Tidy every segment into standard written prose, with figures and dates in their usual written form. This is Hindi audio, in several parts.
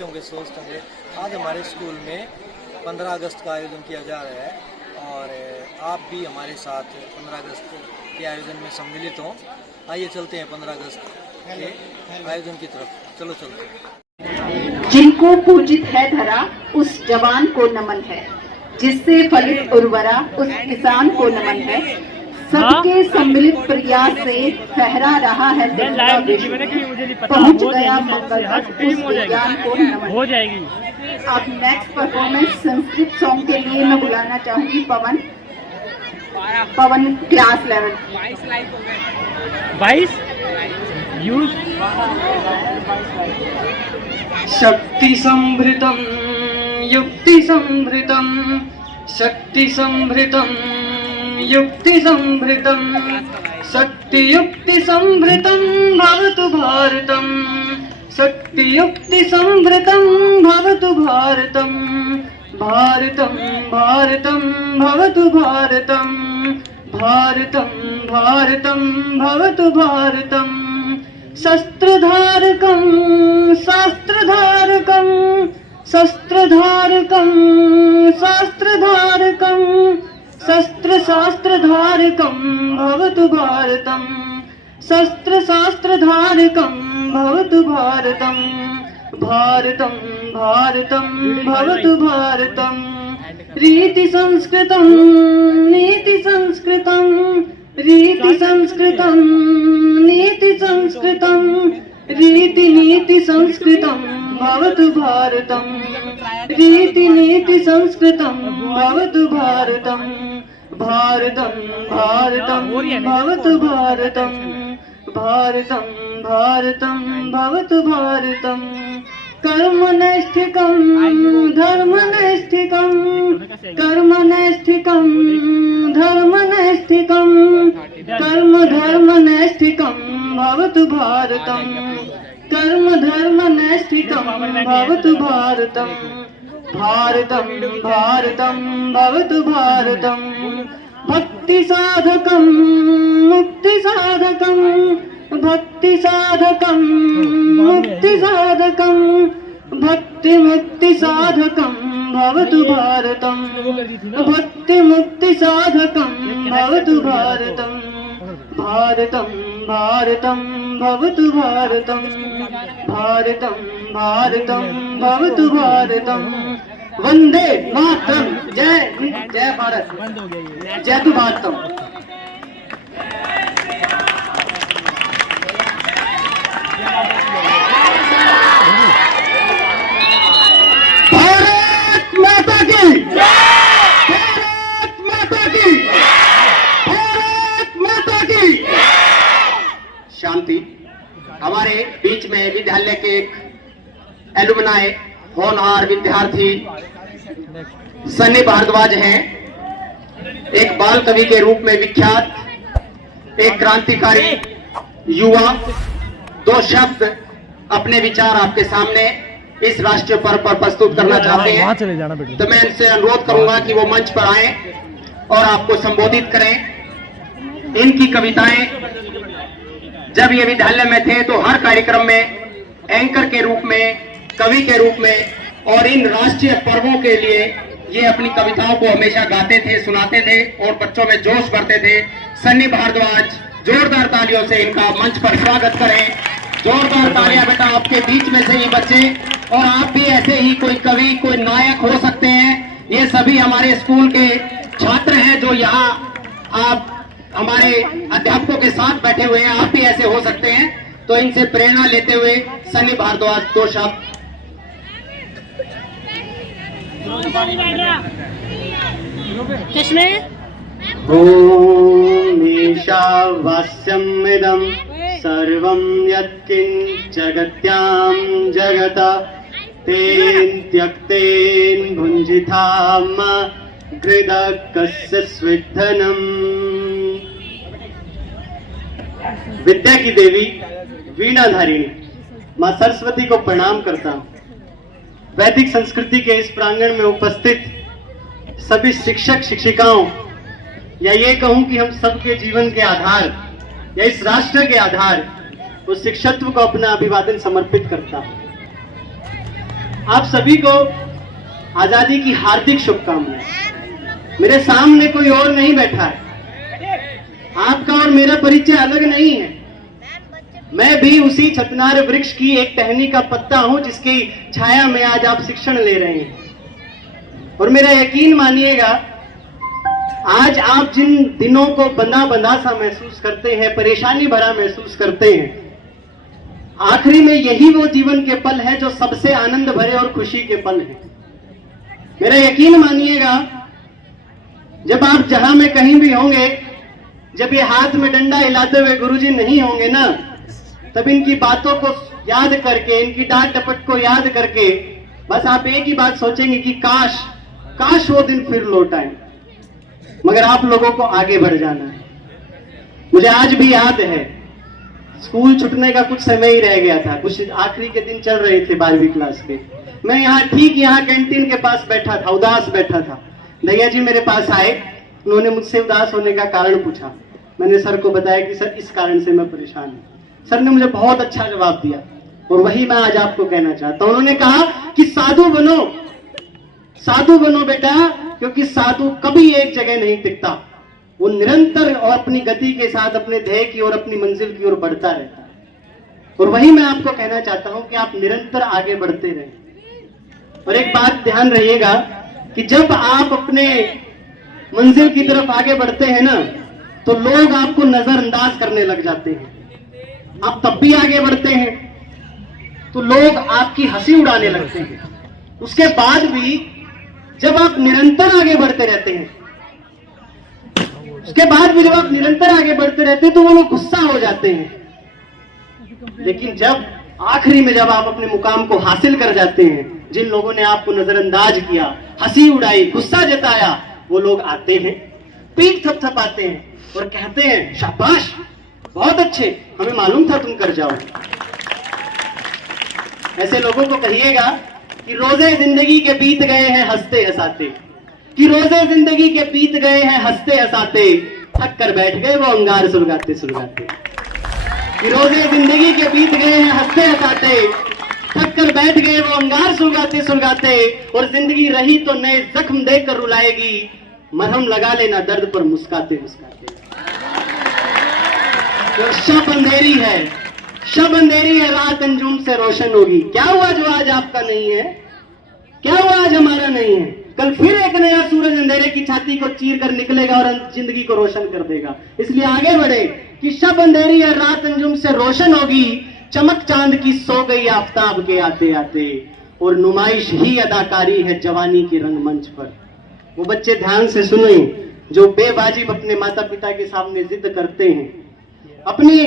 बच्चे होंगे, स्वस्थ होंगे। आज हमारे स्कूल में 15 अगस्त का आयोजन किया जा रहा है और आप भी हमारे साथ 15 अगस्त के आयोजन में सम्मिलित हों। आइए चलते हैं 15 अगस्त के आयोजन की तरफ। चलो चलते हैं। जिनको पूजित है धरा उस जवान को नमन है, जिससे फलित उर्वरा उस किसान को नमन है। सबके सम्मिलित प्रयास से फहरा रहा है पहुंच गया मंगल तक उस विज्ञान को नमन हो जाएगी। अब नेक्स्ट परफॉर्मेंस संस्कृत सॉन्ग के लिए मैं बुलाना चाहूंगी पवन क्लास 22 यूज शक्ति संभृतम युक्ति संभृतम शक्ति संभृतम युक्ति संभृतम शक्ति युक्ति संभृतम भवतु भारतम शक्ति युक्ति संभृतम भवतु भारतम भारतम भारतम भवतु भारतम भारतम भारतम भवतु भारतम शस्त्रधारकं शास्त्रधारकं शस्त्रधारकं शास्त्रधारकं शस्त्रशास्त्रधारकं भवतु भारतम् शस्त्रशास्त्रधारकं भवतु भारतम् भारतं भारतं भवतु भारतम् रीति संस्कृतं नीति संस्कृतं रीति संस्कृतं नीति संस्कृतं रीति नीति संस्कृतं भवतु भारतम् रीति नीति संस्कृतं भवतु भारतम् भारतं भारतं भवतु भारतम् भारतं भारतं भवतु भारतम् कर्मनैष्ठिकं धर्मनैष्ठिकं कर्मनैष्ठिकं धर्मनैष्ठिकं कर्म धर्मनैष्ठिकं भवतु भारतम् कर्म धर्मनैष्ठिकं भवतु भारतम् भारतं भारतं भवतु भारतम् भक्ति साधकं मुक्ति साधकं भक्ति साधकं मुक्ति साधकं भक्ति मुक्ति साधकं भवतु भारतम् भक्ति मुक्ति साधकं भवतु भारतम् भारतं भारतं भवतु भारतम् भारतं भारतं भवतु भारतम् वंदे मातरम। जय हिंद जय भारत जय तु भारतम। भारत माता की भारत माता की भारत माता की शांति। हमारे बीच में विद्यालय के एक एलुमनाई होनहार विद्यार्थी सन्नी भारद्वाज हैं। एक बाल कवि के रूप में विख्यात, एक क्रांतिकारी युवा। दो शब्द अपने विचार आपके सामने इस राष्ट्रीय पर्व पर प्रस्तुत करना चाहते हैं, तो मैं इनसे अनुरोध करूंगा कि वो मंच पर आए और आपको संबोधित करें। इनकी कविताएं जब ये विद्यालय में थे तो हर कार्यक्रम में एंकर के रूप में, कवि के रूप में और इन राष्ट्रीय पर्वों के लिए ये अपनी कविताओं को हमेशा गाते थे, सुनाते थे और बच्चों में जोश भरते थे। सन्नी भारद्वाज, जोरदार तालियों से इनका मंच पर स्वागत करें। जोरदार तालियां बेटा, आपके बीच में से ही बच्चे, और आप भी ऐसे ही कोई कवि, कोई नायक हो सकते हैं। ये सभी हमारे स्कूल के छात्र हैं जो यहाँ आप हमारे अध्यापकों के साथ बैठे हुए हैं। आप भी ऐसे हो सकते हैं, तो इनसे प्रेरणा लेते हुए सन्नी भारद्वाज दो शब्द। ओम ईशावास्यम् इदं सर्वं यत्किञ्च जगत्यां जगता तेन त्यक्तेन भुञ्जिताम हृदः कस्य स्विद्धनम्। विद्या की देवी वीणाधारिणी मां सरस्वती को प्रणाम करता हूं। वैदिक संस्कृति के इस प्रांगण में उपस्थित सभी शिक्षक शिक्षिकाओं, या ये कहूं कि हम सबके जीवन के आधार या इस राष्ट्र के आधार, उस शिक्षत्व को अपना अभिवादन समर्पित करता हूं। आप सभी को आजादी की हार्दिक शुभकामनाएं। मेरे सामने कोई और नहीं बैठा है, आपका और मेरा परिचय अलग नहीं है। मैं भी उसी छतनार वृक्ष की एक टहनी का पत्ता हूं जिसकी छाया में आज आप शिक्षण ले रहे हैं। और मेरा यकीन मानिएगा, आज आप जिन दिनों को बंधा बंधा सा महसूस करते हैं, परेशानी भरा महसूस करते हैं, आखिरी में यही वो जीवन के पल है जो सबसे आनंद भरे और खुशी के पल हैं। मेरा यकीन मानिएगा, जब आप जहां में कहीं भी होंगे, जब ये हाथ में डंडा हिलाते हुए गुरुजी नहीं होंगे ना, तब इनकी बातों को याद करके, इनकी डांट डपट को याद करके बस आप एक ही बात सोचेंगे कि काश काश वो दिन फिर लौट आए। मगर आप लोगों को आगे बढ़ जाना है। मुझे आज भी याद है, स्कूल छूटने का कुछ समय ही रह गया था, कुछ आखिरी के दिन चल रहे थे 12वीं क्लास के। मैं यहाँ ठीक यहाँ कैंटीन के पास बैठा था, उदास बैठा था। भैया जी मेरे पास आए, उन्होंने मुझसे उदास होने का कारण पूछा। मैंने सर को बताया कि सर इस कारण से मैं परेशान हूँ। सर ने मुझे बहुत अच्छा जवाब दिया और वही मैं आज आपको कहना चाहता हूँ। उन्होंने कहा कि साधु बनो बेटा, क्योंकि साधु कभी एक जगह नहीं टिकता, वो निरंतर और अपनी गति के साथ अपने ध्येय की ओर, अपनी मंजिल की ओर बढ़ता रहता है। और वही मैं आपको कहना चाहता हूं कि आप निरंतर आगे बढ़ते रहें। और एक बात ध्यान रहिएगा कि जब आप अपने मंजिल की तरफ आगे बढ़ते हैं ना, तो लोग आपको नजरअंदाज करने लग जाते हैं। आप तब भी आगे बढ़ते हैं तो लोग आपकी हंसी उड़ाने लगते हैं। उसके बाद भी जब आप निरंतर आगे बढ़ते रहते हैं, उसके बाद भी जब आप निरंतर आगे बढ़ते रहते हैं तो वो लोग गुस्सा हो जाते हैं। लेकिन जब आखिरी में जब आप अपने मुकाम को हासिल कर जाते हैं, जिन लोगों ने आपको नजरअंदाज किया, हंसी उड़ाई, गुस्सा जताया, वो लोग आते हैं, पीठ थपथपाते हैं और कहते हैं शाबाश, बहुत अच्छे, हमें मालूम था तुम कर जाओ। ऐसे लोगों को कहिएगा कि रोजे जिंदगी के बीत गए हैं हंसते हंसाते, कि रोजे जिंदगी के बीत गए हैं हंसते हंसाते, थक कर बैठ गए वो अंगार सुलगाते सुलगाते। कि रोजे जिंदगी के बीत गए हैं हंसते हंसाते, थक कर बैठ गए वो अंगार सुलगाते सुलगाते, और जिंदगी रही तो नए जख्म देकर रुलाएगी, मरहम लगा लेना दर्द पर मुस्काते मुस्काते। तो शब अंधेरी है, शब अंधेरी है, रात अंजुम से रोशन होगी। क्या हुआ जो आज आपका नहीं है? क्या हुआ आज हमारा नहीं है? कल फिर एक नया सूरज अंधेरे की छाती को चीर कर निकलेगा और जिंदगी को रोशन कर देगा। इसलिए आगे बढ़े कि शब अंधेरी है, रात अंजुम से रोशन होगी, चमक चांद की सो गई आफताब के आते आते, और नुमाइश ही अदाकारी है जवानी के रंगमंच पर। वो बच्चे ध्यान से सुने जो बेवाजिब अपने माता पिता के सामने जिद करते हैं। अपनी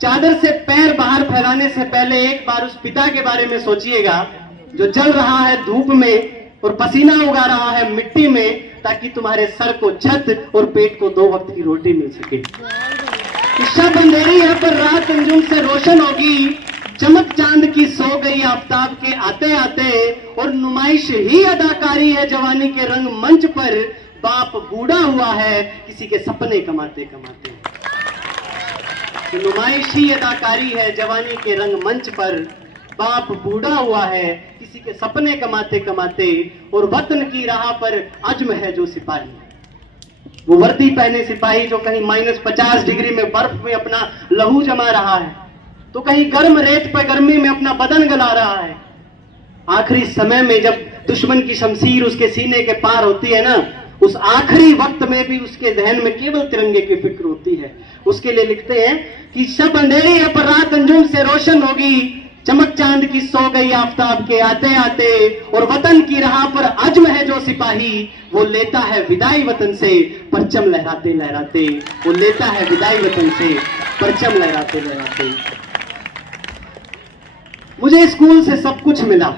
चादर से पैर बाहर फैलाने से पहले एक बार उस पिता के बारे में सोचिएगा जो जल रहा है धूप में और पसीना उगा रहा है मिट्टी में, ताकि तुम्हारे सर को छत और पेट को 2 वक्त की रोटी मिल सके। शब अंधेरी है पर रात अंजुम से रोशन होगी, चमक चांद की सो गई आफताब के आते आते, और नुमाइश ही अदाकारी है जवानी के रंग मंच पर, बाप बूढ़ा हुआ है किसी के सपने कमाते कमाते। नुमाइश ही अदाकारी है जवानी के रंग मंच पर, बाप बूढ़ा हुआ है किसी के सपने कमाते कमाते, और वतन की राह पर अज़्म है जो सिपाही, वो वर्दी पहने सिपाही जो कहीं -50 डिग्री में बर्फ में अपना लहू जमा रहा है, तो कहीं गर्म रेत पर गर्मी में अपना बदन गला रहा है। आखिरी समय में जब दुश्मन की शमशीर उसके सीने के पार होती है ना, उस आखिरी वक्त में भी उसके जहन में केवल तिरंगे की फिक्र होती है। उसके लिए लिखते हैं कि शब अंधेरी है पर रात अंजुम से रोशन होगी, चमक चांद की सो गई आफताब के आते आते, और वतन की राह पर अज़्म है जो सिपाही, वो लेता है विदाई वतन से परचम लहराते लहराते, वो लेता है विदाई वतन से परचम लहराते लहराते। मुझे स्कूल से सब कुछ मिला।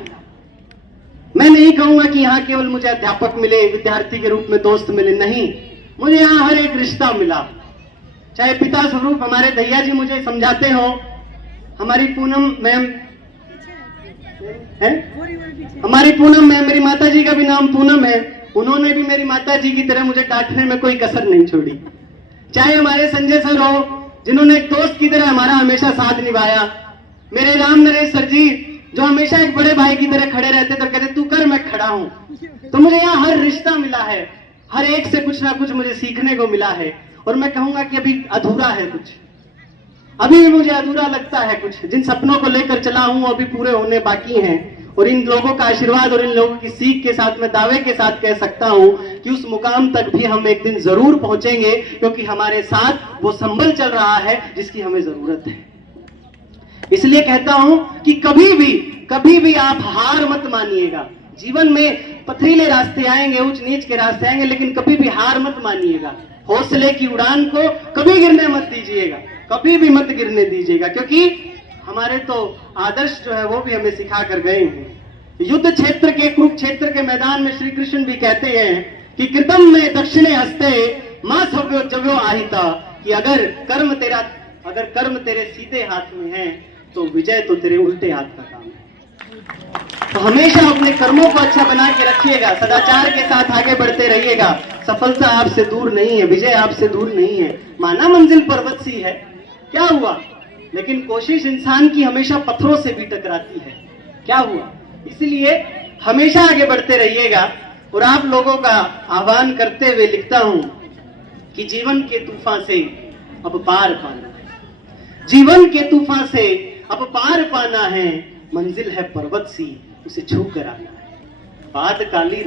मैं नहीं कहूंगा कि यहाँ केवल मुझे अध्यापक मिले, विद्यार्थी के रूप में दोस्त मिले, नहीं, मुझे यहाँ हर एक रिश्ता मिला। चाहे पिता स्वरूप हमारे भैया जी मुझे समझाते हो, हमारी पूनम मैम है, हमारी पूनम मैम, मेरी माता जी का भी नाम पूनम है, उन्होंने भी मेरी माता जी की तरह मुझे डांटने में कोई कसर नहीं छोड़ी। चाहे हमारे संजय सर हो, जिन्होंने एक दोस्त की तरह हमारा हमेशा साथ निभाया, मेरे राम नरेश सर जी, जो हमेशा एक बड़े भाई की तरह खड़े रहते तो कहते तू कर मैं खड़ा हूं। तो मुझे यहाँ हर रिश्ता मिला है, हर एक से कुछ ना कुछ मुझे सीखने को मिला है। और मैं कहूंगा कि अभी अधूरा है कुछ, अभी भी मुझे अधूरा लगता है कुछ। जिन सपनों को लेकर चला हूं अभी पूरे होने बाकी हैं। और इन लोगों का आशीर्वाद और इन लोगों की सीख के साथ मैं दावे के साथ कह सकता हूं कि उस मुकाम तक भी हम एक दिन जरूर पहुंचेंगे, क्योंकि हमारे साथ वो संबल चल रहा है जिसकी हमें जरूरत है। इसलिए कहता हूं कि कभी भी आप हार मत मानिएगा। जीवन में पथरीले रास्ते आएंगे, ऊंच नीच के रास्ते आएंगे, लेकिन कभी भी हार मत मानिएगा। हौसले की उड़ान को कभी गिरने मत दीजिएगा, कभी भी मत गिरने दीजिएगा, क्योंकि हमारे तो आदर्श जो है वो भी हमें सिखा कर गए हैं। युद्ध क्षेत्र के कुरुक्षेत्र के मैदान में श्री कृष्ण भी कहते हैं कि कृतम में दक्षिणे हस्ते मां सव्यो जव्यो आहिता, कि अगर कर्म तेरे सीधे हाथ में है तो विजय तो तेरे उल्टे हाथ का काम है। तो हमेशा अपने कर्मों को अच्छा बना के रखिएगा, सदाचार के साथ आगे बढ़ते रहिएगा। सफलता आपसे दूर नहीं है, विजय आपसे दूर नहीं है। माना मंजिल पर्वत सी है, क्या हुआ, लेकिन कोशिश इंसान की हमेशा पत्थरों से भी टकराती है, क्या हुआ। इसलिए हमेशा आगे बढ़ते रहिएगा। और आप लोगों का आह्वान करते हुए लिखता हूं कि जीवन के तूफान से अब पार पाना है, जीवन के तूफान से अब पार पाना है, मंजिल है पर्वत सी उसे छू कर आना है। बाद काली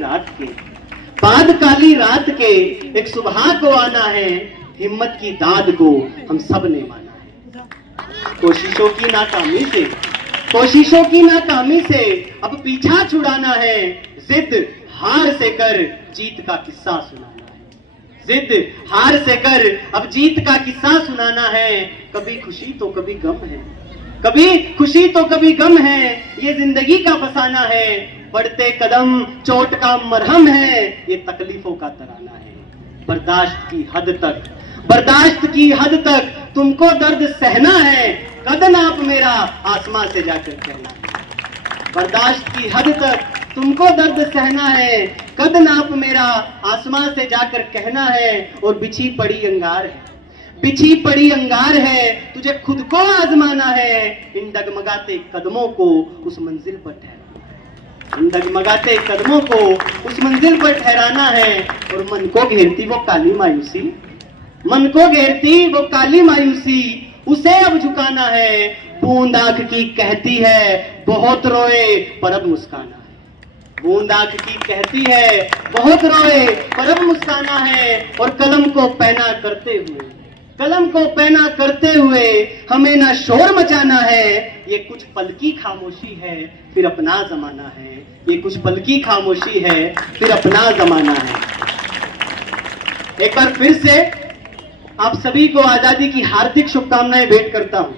रात के एक सुबह को आना है, हिम्मत की दाद को हम सब ने माना है। कोशिशों की नाकामी से अब पीछा छुड़ाना है, जिद हार से कर जीत का किस्सा सुनाना है, जिद हार से कर अब जीत का किस्सा सुनाना है। कभी खुशी तो कभी गम है, कभी खुशी तो कभी गम है, ये जिंदगी का फसाना है। बढ़ते कदम चोट का मरहम है, ये तकलीफों का तराना है। बर्दाश्त की हद तक तुमको दर्द सहना है, कद नाप मेरा आसमां से जाकर कहना है। बर्दाश्त की हद तक तुमको दर्द सहना है, कद नाप मेरा आसमां से जाकर कहना है। और बिछी पड़ी अंगार है, तुझे खुद को आजमाना है। इन डगमगाते कदमों को उस मंजिल पर ठहराना है। और मन को घेरती वो काली मायूसी उसे अब झुकाना है। बूंद आंख की कहती है बहुत रोए पर अब मुस्काना है, बूंद आंख की कहती है बहुत रोए पर अब मुस्काना है। और कलम को पैना करते हुए हमें ना शोर मचाना है। ये कुछ पल की खामोशी है फिर अपना जमाना है, ये कुछ पल की खामोशी है फिर अपना जमाना है। एक बार फिर से आप सभी को आजादी की हार्दिक शुभकामनाएं भेंट करता हूं।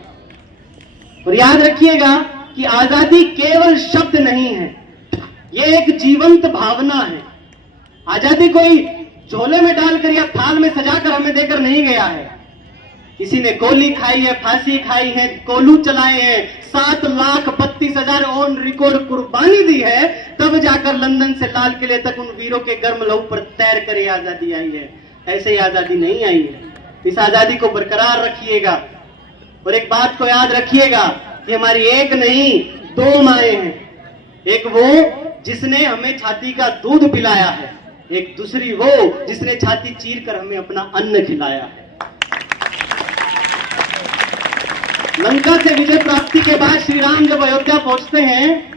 और याद रखिएगा कि आजादी केवल शब्द नहीं है, ये एक जीवंत भावना है। आजादी कोई झोले में डालकर या थाल में सजाकर हमें देकर नहीं गया है। किसी ने गोली खाई है, फांसी खाई है, कोलू चलाए हैं, 7,32,000 ऑन रिकॉर्ड कुर्बानी दी है, तब जाकर लंदन से लाल किले तक उन वीरों के गर्म लहू पर तैर कर ये आजादी आई है। ऐसे ही आजादी नहीं आई है। इस आजादी को बरकरार रखिएगा। और एक बात को याद रखिएगा कि हमारी एक नहीं 2 माएं हैं। एक वो जिसने हमें छाती का दूध पिलाया है, एक दूसरी वो जिसने छाती चीर कर हमें अपना अन्न खिलाया है। लंका से विजय प्राप्ति के बाद श्री राम जब अयोध्या पहुंचते हैं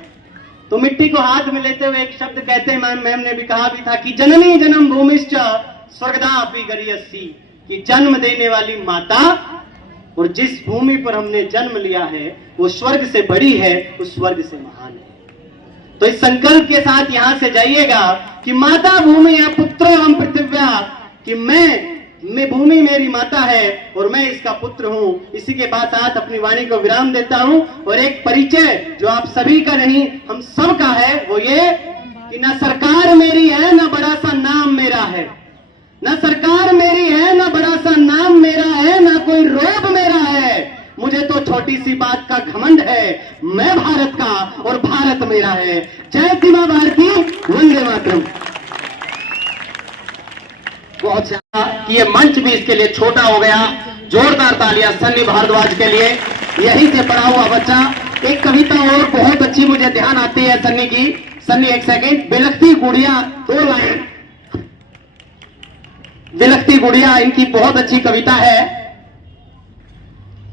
तो मिट्टी को हाथ में लेते हुए एक शब्द कहते हैं, मैम ने भी कहा भी था कि जननी जन्म भूमिश्च स्वर्गदापि गरियसी, कि जन्म देने वाली माता और जिस भूमि पर हमने जन्म लिया है वो स्वर्ग से बड़ी है, उस स्वर्ग से महान है। तो इस संकल्प के साथ यहां से जाइएगा कि माता भूमि है पुत्र हम पृथ्व्या, कि मैं भूमि मेरी माता है और मैं इसका पुत्र हूं। इसी के बाद साथ अपनी वाणी को विराम देता हूं। और एक परिचय जो आप सभी का नहीं हम सब का है वो ये कि ना सरकार मेरी है ना बड़ा सा नाम मेरा है, ना सरकार मेरी है ना बड़ा सा नाम मेरा है, ना कोई रोब मेरा है। मुझे तो छोटी सी बात का घमंड है, मैं भारत का और भारत मेरा है। जय सीमा भारती, वंदे मातरम। बहुत ज्यादा कि ये मंच भी इसके लिए छोटा हो गया। जोरदार तालियां सन्नी भारद्वाज के लिए, यहीं से पढ़ा हुआ बच्चा एक कविता और बहुत अच्छी मुझे ध्यान आती है सन्नी की। सन्नी एक सेकेंड। बिलखती गुड़िया, 2 लाइन। बिलखती गुड़िया इनकी बहुत अच्छी कविता है,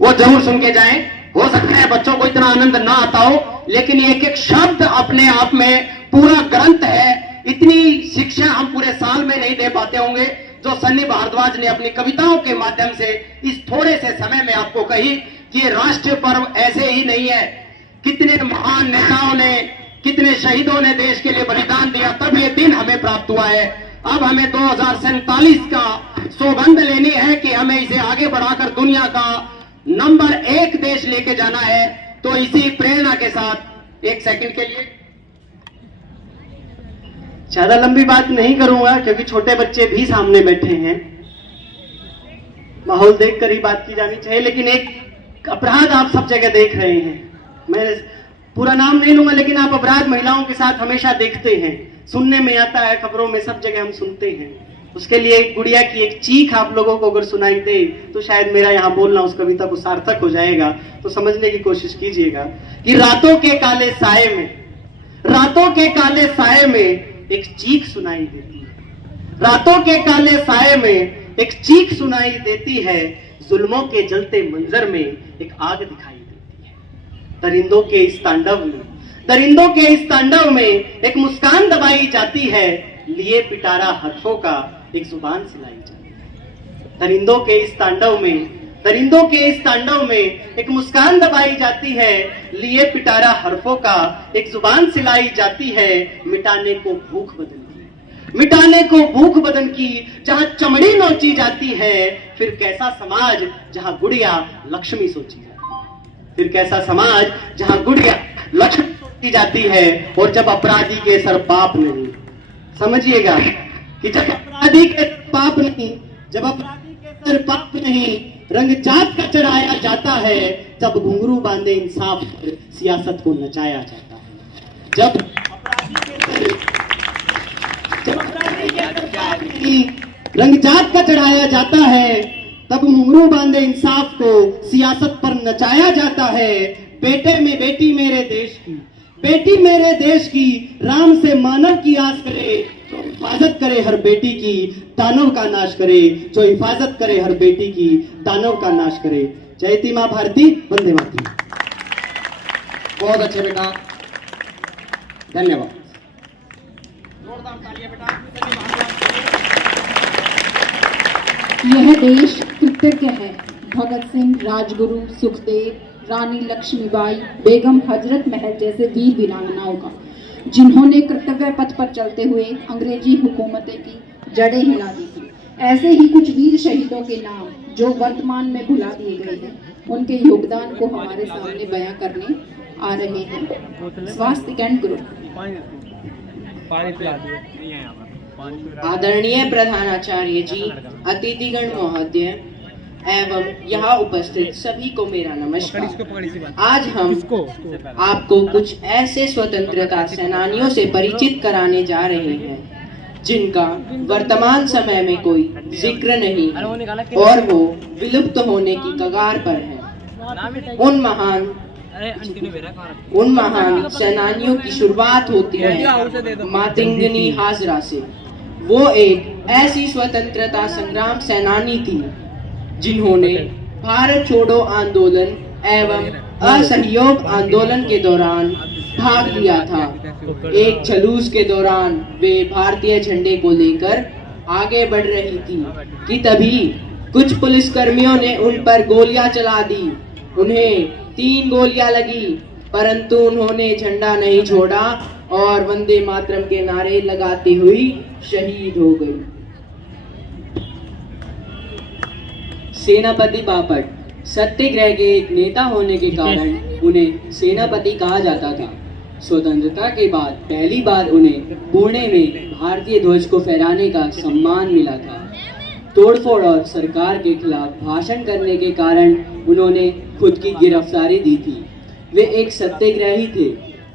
वो जरूर सुन के जाएं। हो सकता है बच्चों को इतना आनंद ना आता हो, लेकिन एक एक शब्द अपने आप में पूरा ग्रंथ है। इतनी शिक्षा हम पूरे साल में नहीं दे पाते होंगे जो सन्नी भारद्वाज ने अपनी कविताओं के माध्यम से इस थोड़े से समय में आपको कही कि ये राष्ट्रीय पर्व ऐसे ही नहीं है। कितने महान नेताओं ने, कितने शहीदों ने देश के लिए बलिदान दिया, तब ये दिन हमें प्राप्त हुआ है। अब हमें 2047 का सौगंध लेनी है कि हमें इसे आगे बढ़ाकर दुनिया का नंबर 1 देश लेके जाना है। तो इसी प्रेरणा के साथ 1 सेकंड के लिए ज्यादा लंबी बात नहीं करूंगा, क्योंकि छोटे बच्चे भी सामने बैठे हैं, माहौल देखकर ही बात की जानी चाहिए। लेकिन एक अपराध आप सब जगह देख रहे हैं, मैं पूरा नाम नहीं लूंगा, लेकिन आप अपराध महिलाओं के साथ हमेशा देखते हैं, सुनने में आता है, खबरों में सब जगह हम सुनते हैं। उसके लिए एक गुड़िया की एक चीख आप लोगों को अगर सुनाई दे तो शायद मेरा यहाँ बोलना उस कविता को सार्थक हो जाएगा। तो समझने की कोशिश कीजिएगा कि रातों के काले साए में, रातों के काले साए में एक चीख सुनाई देती है। रातों के काले साए में एक चीख सुनाई देती है, जुल्मों के जलते मंजर में एक आग दिखाई देती है। दरिंदों के इस तांडव में, दरिंदों के इस तांडव में एक मुस्कान दबाई जाती है, लिए पिटारा हरफों का एक जुबान सिलाई जाती है। दरिंदों के इस तांडव में, दरिंदों के इस तांडव में एक मुस्कान दबाई जाती है, लिए पिटारा हरफों का एक जुबान सिलाई जाती है। मिटाने को भूख बदन की, मिटाने को भूख बदन की, जहां चमड़ी नोची जाती है। फिर कैसा समाज जहां गुड़िया लक्ष्मी सोची जाती है। फिर कैसा समाज जहां गुड़िया लक्ष्मी सोची जाती है। और जब अपराधी के सर पाप नहीं, समझिएगा कि जब अपराधी के सर पाप नहीं, जब अपराधी के सर पाप नहीं, रंग जात का चढ़ाया जाता है, तब घुंघरू बांधे इंसाफ पर सियासत को नचाया जाता है। जब अपराधी के सर पाप नहीं, रंग जात का चढ़ाया जाता है, तब घुंघरू बांधे इंसाफ को सियासत पर नचाया जाता है। बेटे में बेटी मेरे देश की, बेटी मेरे देश की, राम से मानव की आस करे, जो हिफाजत करे हर बेटी की, दानव का नाश करे, जो हिफाजत करे हर बेटी की, दानव का नाश करे। जयती मां भारती, वंदे मातरम। बहुत अच्छे बेटा, धन्यवाद। जोरदार तालियां बेटा। यह देश कृतज्ञ है भगत सिंह, राजगुरु, सुखदेव, रानी लक्ष्मीबाई, बेगम हजरत महल जैसे वीर वीरांगनाओं का, जिन्होंने कर्तव्य पथ पर चलते हुए अंग्रेजी हुकूमतें की जड़ें हिला दी थी। ऐसे ही कुछ वीर शहीदों के नाम जो वर्तमान में भुला दिए गए हैं, उनके योगदान को हमारे सामने बयां करने आ रहे हैं स्वास्थ्य कैंट ग्रुप। आदरणीय प्रधानाचार्य जी, अतिथिगण महोदय एवं यहाँ उपस्थित सभी को मेरा नमस्कार। आज हम आपको कुछ ऐसे स्वतंत्रता सेनानियों से परिचित कराने जा रहे हैं जिनका वर्तमान समय में कोई जिक्र नहीं और वो विलुप्त होने की कगार पर हैं। उन महान सेनानियों की शुरुआत होती है मातंगिनी हाजरा से। वो एक ऐसी स्वतंत्रता संग्राम सेनानी थी जिन्होंने भारत छोड़ो आंदोलन एवं असहयोग आंदोलन के दौरान भाग लिया था। एक जुलूस के दौरान वे भारतीय झंडे को लेकर आगे बढ़ रही थी कि तभी कुछ पुलिसकर्मियों ने उन पर गोलियां चला दी। उन्हें 3 गोलियां लगी, परंतु उन्होंने झंडा नहीं छोड़ा और वंदे मातरम के नारे लगाती हुई शहीद हो गई। सेनापति बापट सत्याग्रह के एक नेता होने के कारण उन्हें सेनापति कहा जाता था। स्वतंत्रता के बाद पहली बार उन्हें पुणे में भारतीय ध्वज को फहराने का सम्मान मिला था। तोड़फोड़ और सरकार के खिलाफ भाषण करने के कारण उन्होंने खुद की गिरफ्तारी दी थी। वे एक सत्याग्रही थे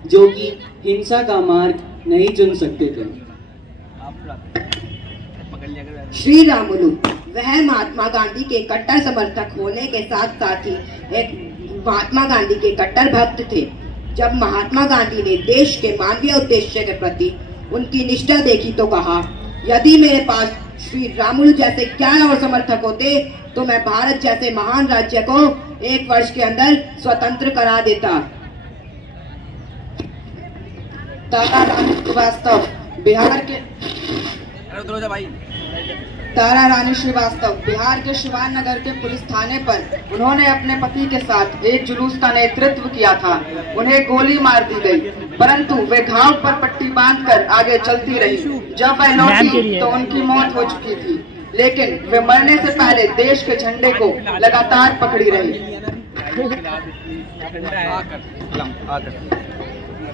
जो कि हिंसा का मार्ग नहीं चुन सकते थे। श्री रामुलु वह महात्मा गांधी के कट्टर समर्थक होने के साथ साथ ही एक महात्मा गांधी के कट्टर भक्त थे। जब महात्मा गांधी ने देश के मानवीय उद्देश्य के प्रति उनकी निष्ठा देखी तो कहा, यदि मेरे पास श्री रामुलु जैसे ज्ञान और समर्थक होते तो मैं भारत जैसे महान राज्य को 1 वर्ष के अंदर स्वतंत्र करा देता। तारा रानी श्रीवास्तव बिहार के शिवान नगर के पुलिस थाने पर उन्होंने अपने पति के साथ एक जुलूस का नेतृत्व किया था। उन्हें गोली मार दी गई, परंतु वे घाव पर पट्टी बांधकर आगे चलती रही। जब वह लौटी तो उनकी मौत हो चुकी थी, लेकिन वे मरने से पहले देश के झंडे को लगातार पकड़ी रही।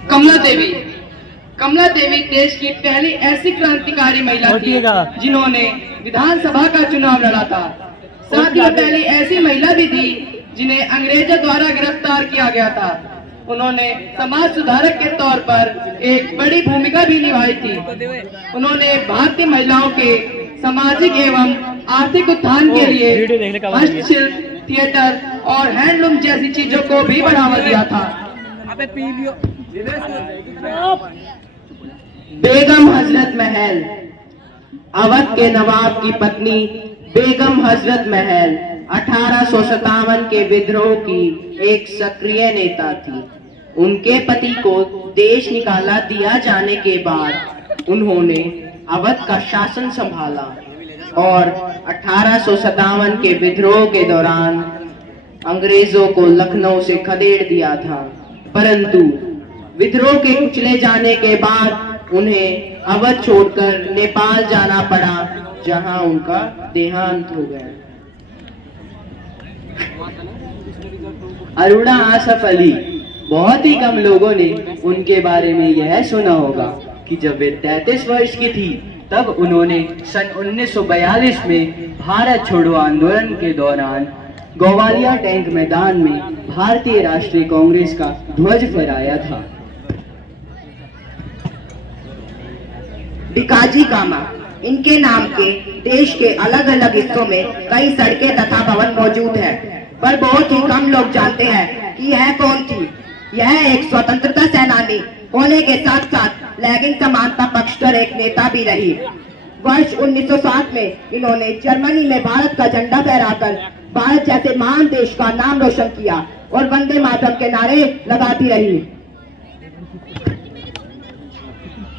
कमला देवी देश की पहली ऐसी क्रांतिकारी महिला थी जिन्होंने विधानसभा का चुनाव लड़ा था। साथ ही पहली ऐसी महिला भी थी जिन्हें अंग्रेजों द्वारा गिरफ्तार किया गया था। उन्होंने समाज सुधारक के तौर पर एक बड़ी भूमिका भी निभाई थी। उन्होंने भारतीय महिलाओं के सामाजिक एवं आर्थिक उत्थान के लिए हस्तशिल्प, थिएटर और हैंडलूम जैसी चीजों को भी बढ़ावा दिया था। बेगम हजरत महल, अवध के नवाब की पत्नी बेगम हजरत महल 1857 के विद्रोह की एक सक्रिय नेता थी। उनके पति को देश निकाला दिया जाने के बाद उन्होंने अवध का शासन संभाला और 1857 के विद्रोह के दौरान अंग्रेजों को लखनऊ से खदेड़ दिया था। परंतु विद्रोह के कुचले जाने के बाद उन्हें अवध छोड़कर नेपाल जाना पड़ा, जहां उनका देहांत हो गया। अरुणा आसफ अली, बहुत ही कम लोगों ने उनके बारे में यह सुना होगा कि जब वे 33 वर्ष की थी तब उन्होंने सन 1942 में भारत छोड़ो आंदोलन के दौरान ग्वालियर टैंक मैदान में भारतीय राष्ट्रीय कांग्रेस का ध्वज फहराया था। भिकाजी कामा, इनके नाम के देश के अलग अलग हिस्सों में कई सड़कें तथा भवन मौजूद हैं, पर बहुत ही कम लोग जानते हैं कि यह कौन थी। यह एक स्वतंत्रता सेनानी होने के साथ साथ लैंगिक समानता पक्ष पर एक नेता भी रही। वर्ष 1907 में इन्होंने जर्मनी में भारत का झंडा फहराकर भारत जैसे महान देश का नाम रोशन किया और वंदे मातरम के नारे लगाती रही।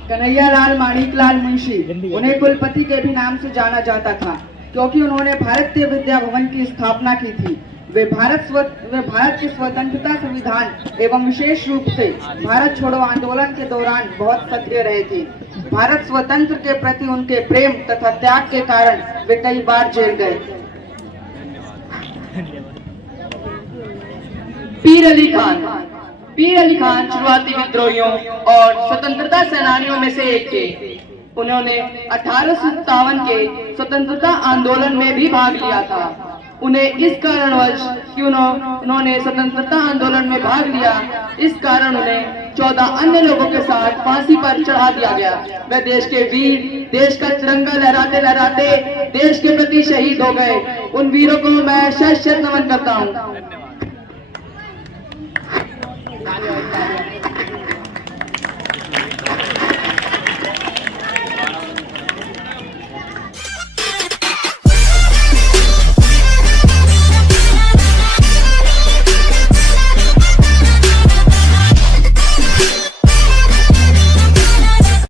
कन्हैयालाल माणिकलाल मुंशी, उन्हें कुलपति के भी नाम से जाना जाता था क्योंकि उन्होंने भारतीय विद्या भवन की स्थापना की थी। वे भारत के स्वतंत्रता संविधान एवं विशेष रूप से भारत छोड़ो आंदोलन के दौरान बहुत सक्रिय रहे थे। भारत स्वतंत्र के प्रति उनके प्रेम तथा त्याग के कारण वे कई बार जेल गए। पीर अली खान शुरुआती विद्रोहियों और स्वतंत्रता सेनानियों में से एक थे। उन्होंने 1857 के स्वतंत्रता आंदोलन में भी भाग लिया था। उन्हें इस कारणवश कि उन्होंने स्वतंत्रता आंदोलन में भाग लिया, इस कारण उन्हें 14 अन्य लोगों के साथ फांसी पर चढ़ा दिया गया। वे देश के वीर, देश का तिरंगा लहराते लहराते देश के प्रति शहीद हो गए। उन वीरों को मैं शत शत नमन करता हूँ।